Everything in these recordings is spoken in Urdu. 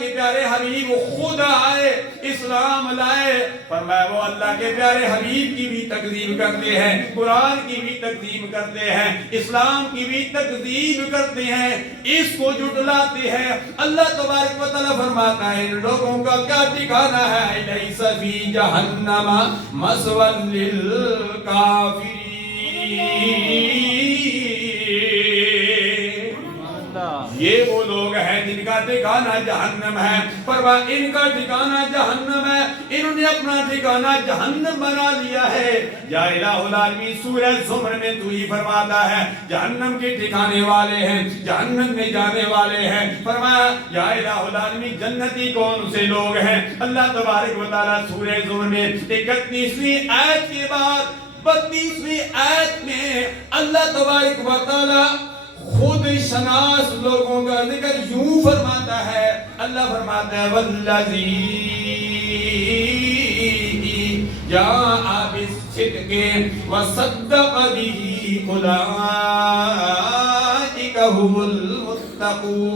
کے پیارے حبیب خود آئے، اسلام لائے، فرمایا وہ اللہ کے پیارے حبیب کی بھی تکذیب کرتے ہیں، قرآن کی بھی تکذیب کرتے ہیں، اسلام کی بھی تکذیب کرتے ہیں، اس کو جھٹلاتے ہیں۔ اللہ تبارک و تعالیٰ فرماتا ہے ان لوگوں کا کیا ٹھکانہ ہے، الیس فی جہنم مثوی للکافرین۔ یہ وہ لوگ ہیں جن کا ٹھکانہ جہنم ہے، فرمایا ان کا ٹھکانہ جہنم ہے، انہوں نے اپنا ٹھکانہ جہنم بنا لیا ہے۔ یا الہ العالمین سورہ زمر میں تو ہی فرماتا ہے جہنم کے ٹھکانے والے ہیں، جہنم میں جانے والے ہیں۔ فرمایا یا الہ العالمین جنتی کون سے لوگ ہیں؟ اللہ تبارک و تعالیٰ سورہ زمر میں 31ویں آیت کے بعد 32ویں آیت میں اللہ تبارک و تعالیٰ خود شناس لوگوں کا ذکر یوں فرماتا ہے۔ اللہ فرماتا ہے والذی جاء بالصدق وصدق به اولئک هم المتقون۔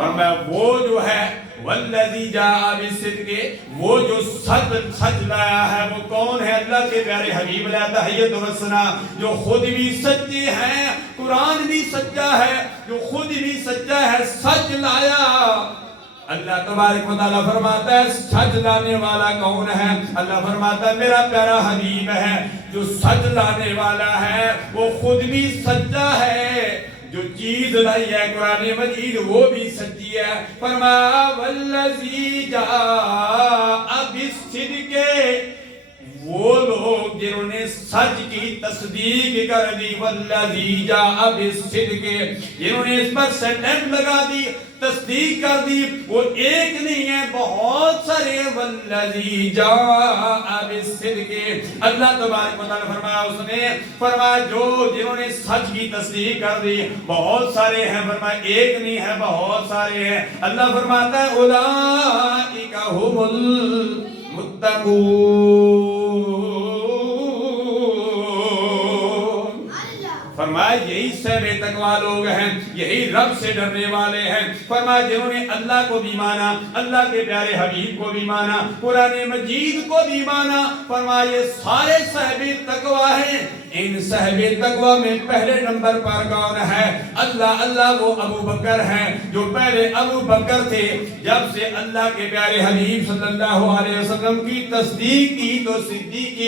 فرمایا وہ جو ہے والذی جاء بالصدق، وہ جو سچ لایا ہے وہ کون ہے؟ اللہ کے پیارے حبیب علیہ تحیت و ثنا، جو خود بھی سچے ہیں، قرآن بھی سچا ہے، جو خود بھی سچا ہے، سچ لایا۔ اللہ تبارک و تعالیٰ فرماتا ہے سچ لانے والا کون ہے؟ اللہ فرماتا ہے میرا پیارا حبیب ہے، جو سچ لانے والا ہے وہ خود بھی سچا ہے، جو چیز لائی ہے قرآن مجید وہ بھی سچی ہے۔ فرمایا والذی جاء بالصدق، وہ لوگ جنہوں نے سچ کی تصدیق کر دی، والذی جاء بالصدق، جنہوں نے اس پر سٹیمپ لگا دی، تصدیق کر دی، وہ ایک نہیں ہے بہت سارے۔ والذی جاء بالصدق، اللہ تبارک و تعالیٰ فرمایا اس نے فرمایا جو جنہوں نے سچ کی تصدیق کر دی بہت سارے ہیں، فرمایا ایک نہیں ہے بہت سارے ہیں۔ اللہ فرماتا ہے اولئک هم المتقون۔ فرمایا یہی صاحب تقوی لوگ ہیں، یہی رب سے ڈرنے والے ہیں۔ فرمایا جنہوں نے اللہ کو بھی مانا، اللہ کے پیارے حبیب کو بھی مانا، قرآن مجید کو بھی مانا، فرمایا یہ سارے صاحب تقوی ہیں۔ ان صاحب تقوی میں پہلے نمبر پر کون ہے؟ اللہ وہ ابو بکر ہیں، جو پہلے ابو بکر تھے۔ جب سے اللہ کے پیارے حبیب صلی اللہ علیہ وسلم کی تصدیق کی تو صدیق